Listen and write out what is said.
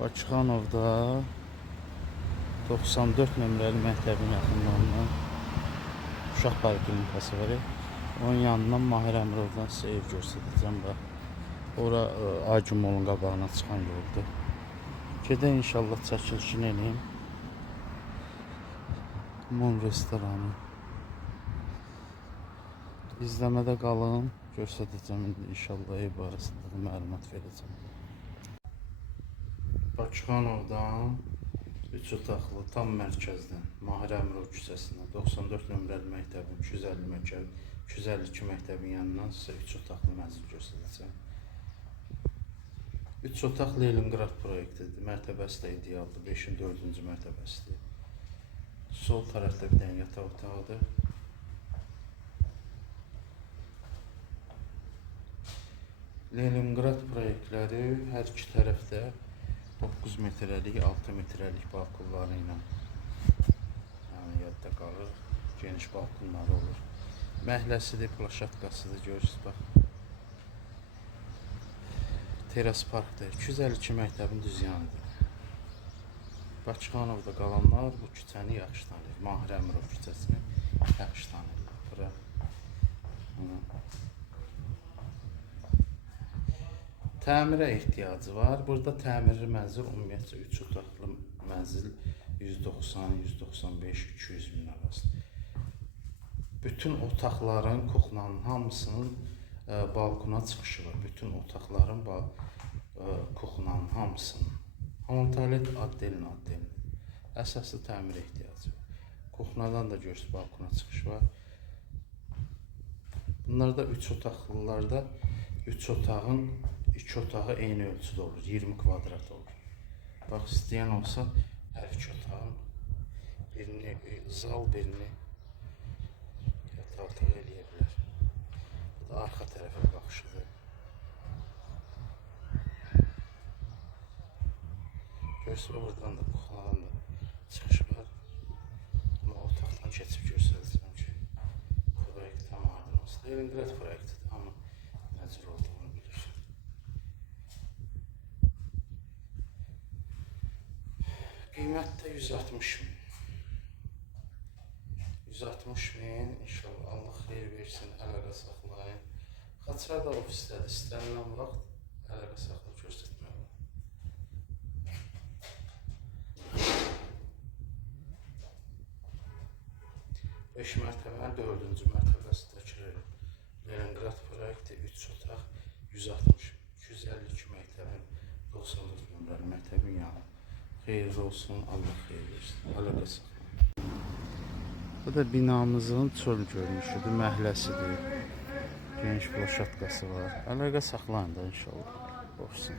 Bakıxanovda 94 nömrəli məktəbin yaxınlığında uşaq poliklinikası var. Onun yanından Mahir Əmirovdan sizə ev göstərəcəm. Ora Acımolun qabağına çıxan yoldur. Gedək inşallah çəkilişini eləyim. Mon restoranı. İzləmədə qalın. Göstərəcəm inşallah ev barəsində məlumat verəcəm. Bakıxanovdan 3 otaqlı, tam mərkəzdən, Mahir Əmirov küçəsindən 94 nömrəli məktəbin 252 məktəbin yanından sizə 3 otaqlı mənzil göstərəcəm. 3 otaq Leningrad proyektidir. Mərtəbəsi də idealdır. 5-in 4-cü mərtəbəsidir. Sol tərəfdə bir dənə yataq otağıdır. Leningrad proyektləri hər iki tərəfdə 9 metrəlik, 6 metrəlik balkonları ilə, yəni yadda qalır, geniş balkonları olur. Məhləsidir, plaşatkasıdır, görürsünüz, bax. Teras parkdır, 252 məktəbin düz yanıdır. Bakıxanovda qalanlar bu küçəni yaxşı tanıyır, Mahir Əmirov küçəsini yaxşı tanıyırlar. Bura. Təmirə ehtiyacı var. Burada təmirli mənzil ümumiyyətcə 3 otaqlı mənzil 190, 195, 200 min arasında. Bütün otaqların, kuxlanın hamısının balkona çıxışı var. Bütün otaqların kuxlanın hamısının. Hamam tualet addelin. Əsaslı təmir ehtiyacı var. Kuxnadan da görürsünüz, balkona çıxış var. Bunlarda 3 otaqlılarda 3 otağın 2 otağı eyni ölçüdə olur, 20 kvadrat olur. Bax, istəyən olsa hər iki otağın birini zal, birini yataq otağı eləyə bilər. Bu da arxa tərəfə baxışıdır. Görürsünüz, oradan da kuxladan da çıxış var. Amma otaqdan keçib göstərəcəm ki, proyekt tam aydın olsun. Leningrad proyektidir, amma necə olduğunu bilir. Qiymət də 160 min. 160 min, inşallah Allah xeyir versin, əlaqə saxlayın. Xaçar da ofisdədir, istənilən vaxt əlaqə saxlayıb göstərmək olur. 5 mərtəbə, 4-cü mərtəbəsindəki Leningrad proyekti 3 otaq 160 min. 252 məktəbin 94 nömrəli məktəbin yanı. Xeyirli olsun, Allah xeyir versin. Əlaqə saxlayın. Bu da binamızın çöl görünüşüdür, məhləsidir. Geniş plaşatkası var. Əlaqə saxlayın da inşallah. Olsun.